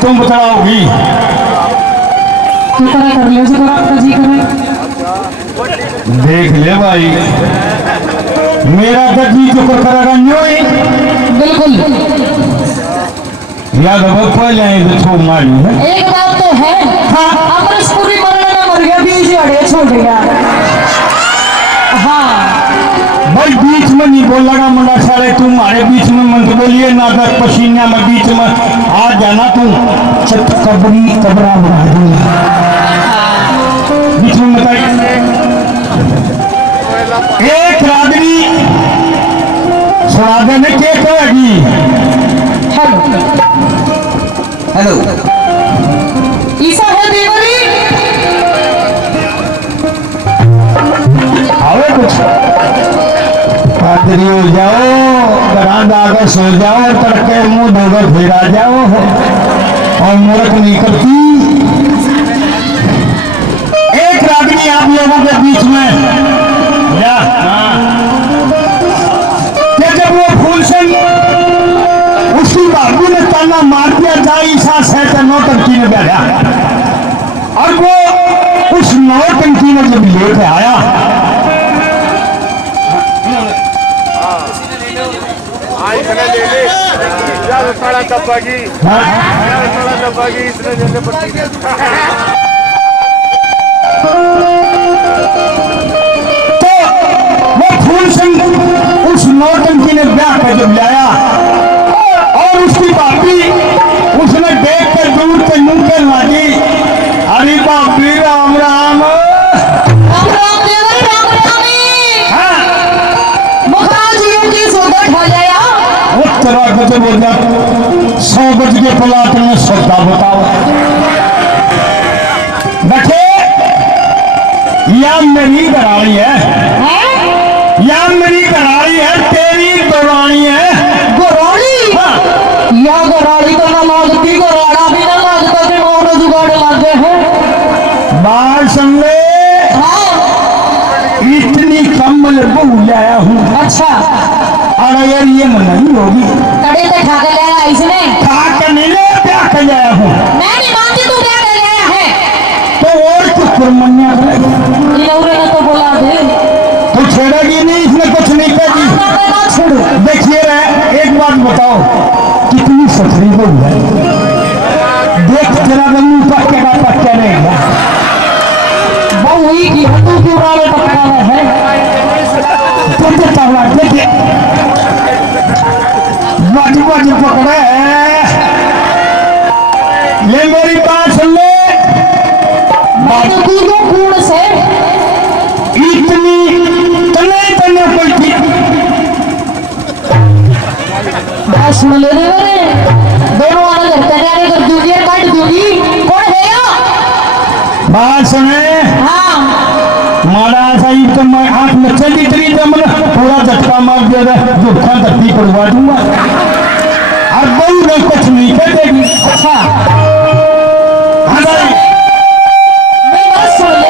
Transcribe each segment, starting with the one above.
तुम बताओगी कितना कर ले जो आपका जी करे। देख ले भाई, मेरा तो जी जो करेगा न्यू ही बिल्कुल। याद हो पहले तो छोड़ मारी है। एक बात तो है, हाँ अमृतपुरी मरने में मर गया, बीच अड़े छोड़ दिया। हाँ भाई बीच में नहीं बोल लगा मुंडा साले, तुम्हारे बीच में मत बोलिए ना, दस पसीना में बीच में आ जाना तू कबरी कबरा बना दूंगा बीच में बताइए। एक रागनी सुना देने के कहेगी हेलो हेलो ईसा है देवरी। आवे कुछ पादरी हो जाओ, बरात आकर सो जाओ, तड़के मुंह धोकर फिर आ जाओ और मूर्ख नहीं करती। एक रागनी आप लोगों के बीच में या कि जब वो फूल से उसकी बाबू ने ताना मार दिया, जाई सांस है तो नौटंकी ने बैठा और वो उस नौटंकी ने जब लेके आया तो वो फूल सिंह उस नौटंकी ने ब्याह कर जब लाया और उसकी बापी उसने देख कर दूर से मुंह के लागी, अरे बापी राम राम राम राम देवरी राम रामी। हाँ मुखराजियों की सोदर हो जाया। वो तरह को तो बोल जा 100 गज के पलाट में सौदा बताओ बैठे, या मेरी घराड़ी है, या मेरी घराड़ी है, तेरी दौरानी है गोराड़ी। हाँ। या गोराड़ी तो ना लागती, गोराड़ा भी ना लागता कि मोर जुगाड़ लागे है। बाल समझे हाँ इतनी कमल बहू लाया हूँ। अच्छा अरे यार ये नहीं होगी, कड़े से खा के ले आया इसने। खा के नहीं ले ब्याह कर लाया हूँ मैं नहीं मानती तू क्या कर आया है। तो और कुछ कुर्बानियाँ करेगा इनौरे ने तो बोला दे तो छेड़ेगी नहीं, इसने कुछ नहीं कही। ना छोड़ो। देखिए एक बात बताओ, कितनी सफरी बहू है, देख तेरा मुंह पक्केगा पक्का नहीं है। बहु ही की तू क्यों राले पकड़ा है। तुम देता हुआ देखिए बाजू बाजू पकड़े ये मेरी बात सुन ले। मैं तो कूदूं कूड़ से। इतनी तने तने कोई थी बस मिले देवरे दोनों वाला करते जाने कर दूंगी काट दूंगी। कौन है या? बात सुने हाँ मारा सही तो मैं आंख में चली इतनी जमन पूरा झटका मार दिया था, दुखा धरती पड़वा दूंगा और बहू ने कुछ नहीं कह देगी। अच्छा हाँ भाई मैं बस सुन ले।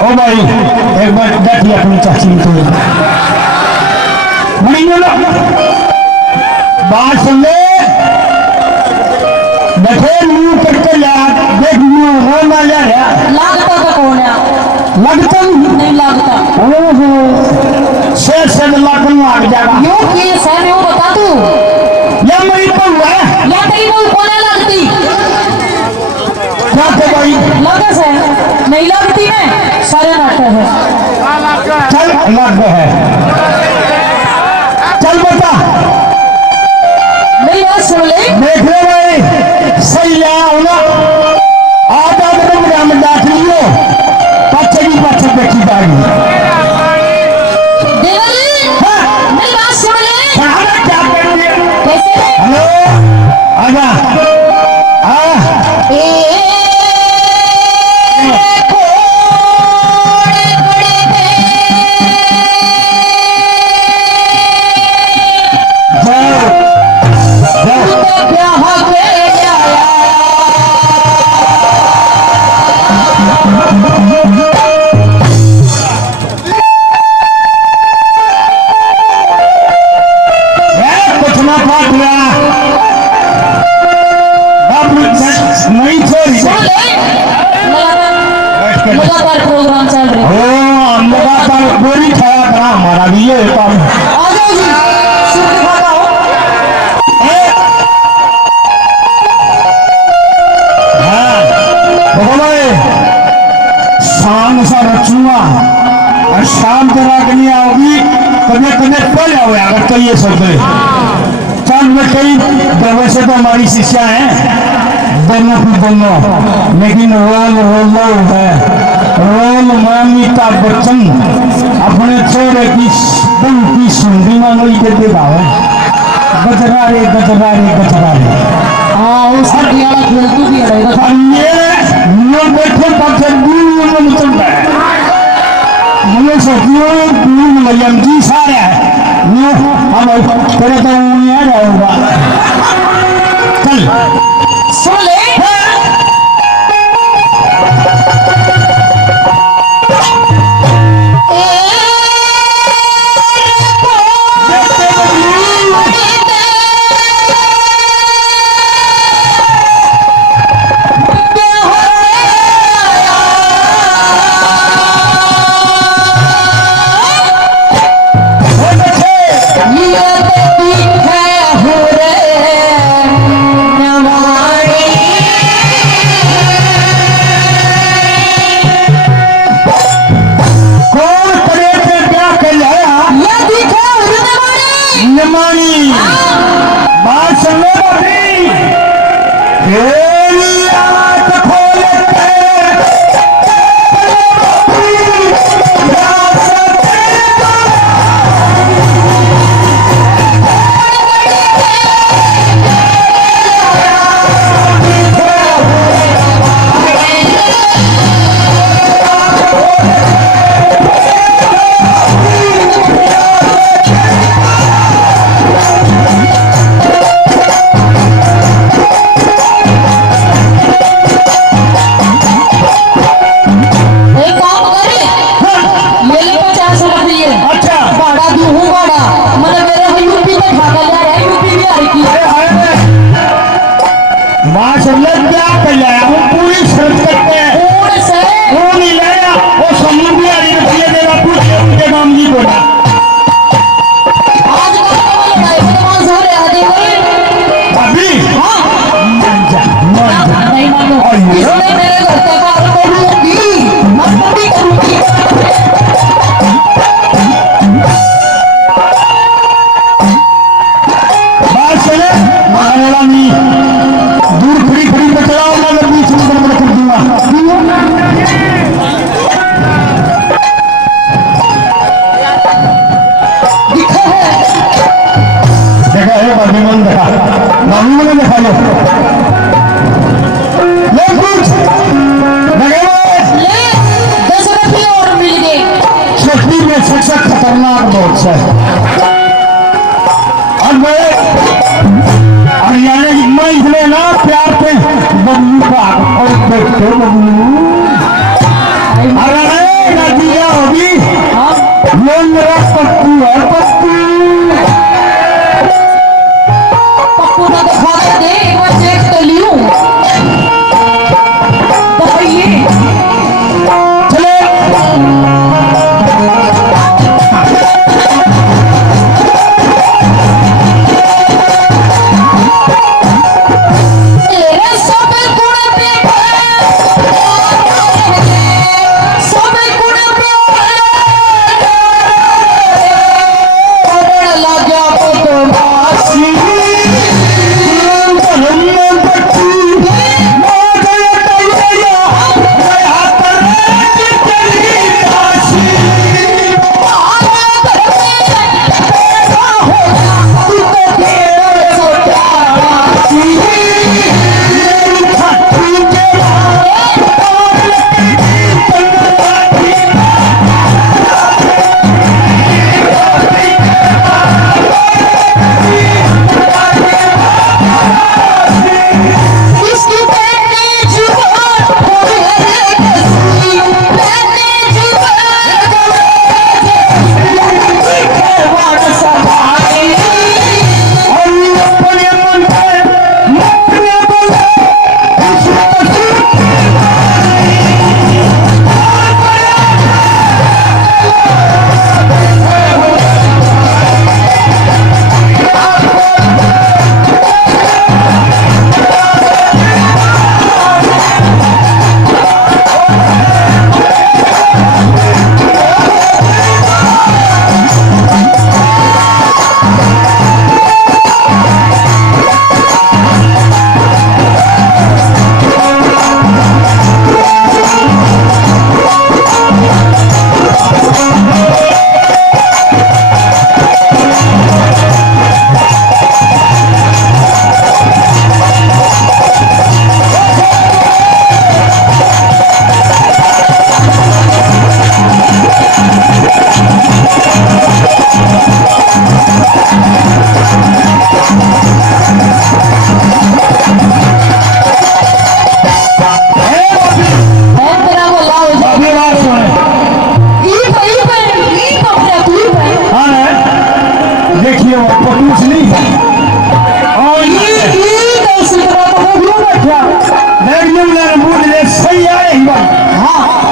ओ भाई एक बार बैठिए अपनी चाची तो बात सुन ले, बैठे मुंह करके यार देख मुंह हो ना जा रहा लागता तो कौन है? लगता नहीं लागता। ओहो से लाखन में आग जाएगा। यो की सह में बता तू या मेरी बहू है या तेरी बहू कौन है लगती? क्या थे भाई, लगे से नहीं लगती है सारे नाटक है। चल लग है, चल बता मेरी बात सुन ले। देख ले भाई सही लाया होना आधा में डाक लियो पच्चे की पच्चे देखी जाएगी। देवरी हाँ। मेरी बात सुन ले। क्या शाम तक नहीं आओगी कभी कभी पल आओ अगर तो ये सब चल मैं कई वैसे तो हमारी शिष्या है दोनों की दोनों, लेकिन रोल रोलो है रोल अमिताभ बच्चन अपने छोरे की सुंदी मांगली के दिखाओ गजरा रे गजरा रे गजरा रे। हाँ वो सर्दी वाला खेल तू भी रहेगा। ये लोग बैठे पासे दूर में चलता है हमें सोचियो दूर मरियम जी सारे हैं अब तेरे तो नहीं आ जाएगा चल सुन ले खतरनाक बहुत से और मैं हरियाणा की मैं इसलिए ना प्यार पे बबलू का और देखते बबलू अरे नतीजा होगी ये मेरा पप्पू है पप्पू पप्पू ना दिखा दे मैं देख तो लियूं बताइए चले सब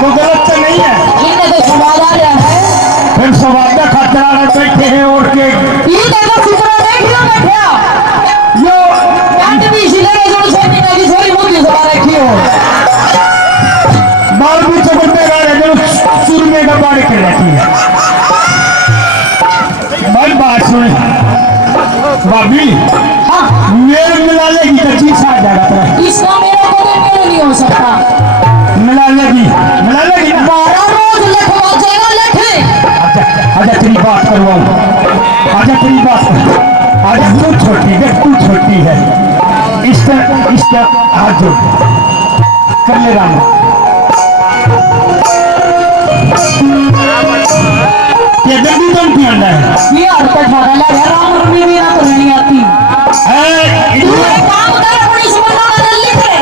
तो गलत तो नहीं है। इनने तो स्वाद आ रहा है। फिर स्वाद खतरा में बैठे हैं और के ये देखो सुपरा देख लो बैठा यो पैंट भी सिले जो से बिना की छोरी मुंह सवा रखी हो बाल भी चमकते रहे जो सुरमे का बाड़ी कर रखी है। बस बात सुन भाभी, हाँ मेरे मिला लेगी तो चीज आ जाएगा। इसका मेरा कोई मेरा नहीं हो सकता। मिला लेगी ना। 12 रोज लखवा जाएगा लखे। आजा तेरी बात करवाऊं, आजा तेरी बात कर। आजा तू छोटी है इस तरह हाथ जोड़ कर ले राम। ये जल्दी तुम क्यों अंदर है? ये हरकत ठाड़ा लगा राम रमी मेरा तो नहीं आती। तू एक काम कर अपनी सुमन का जल्दी करे।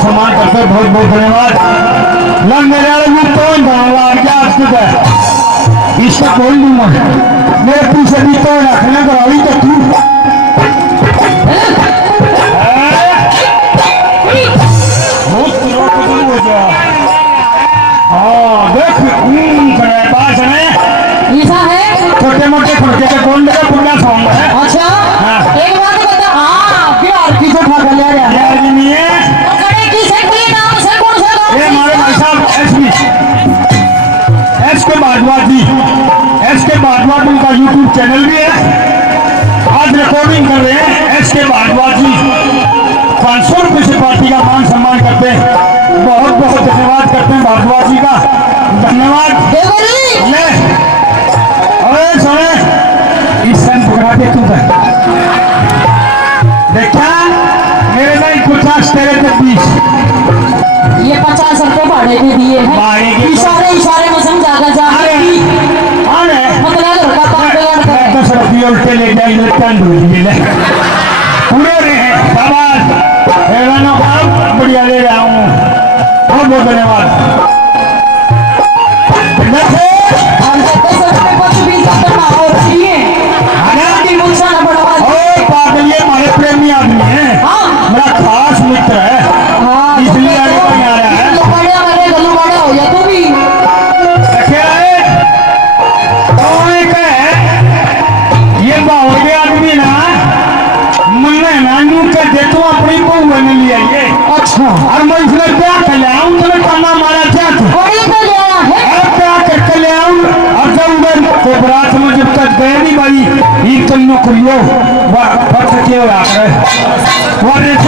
सम्मान करते हैं। बहुत बहुत धन्यवाद। लग मेरे वाले में तो इसका कोई नहीं मेरे पीछे भी तो रखने करावी तो तू छोटे मोटे खर्चे के कौन का पूरा सॉन्ग है। अच्छा एक बात बता। हाँ प्यार की जो ठाकर ले रहा है एस के भारद्वाज उनका यूट्यूब चैनल भी है। आज रिकॉर्डिंग कर रहे हैं एस के भारद्वाज जी। 500 रुपये से पार्टी का मान सम्मान करते हैं। बहुत बहुत धन्यवाद करते हैं भारद्वाज जी का। धन्यवाद। अरे सुने इस सन पकड़ा के तू देखा मेरे नहीं 50 तेरे पे 20 ये 50 रुपये भाड़े के दिए हैं। इशारे में समझागा जा मतलब 10 रुपये उल्टे ले जाए पूरे बढ़िया ले रहा हूँ। बहुत बहुत धन्यवाद। हम 10 रुपये 20 रुपये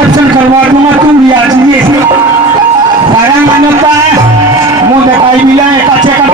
रिसेप्शन करवा दूंगा, तू भी आ जाइए। सारा मानवता है मुंह दिखाई मिला है, कच्चे का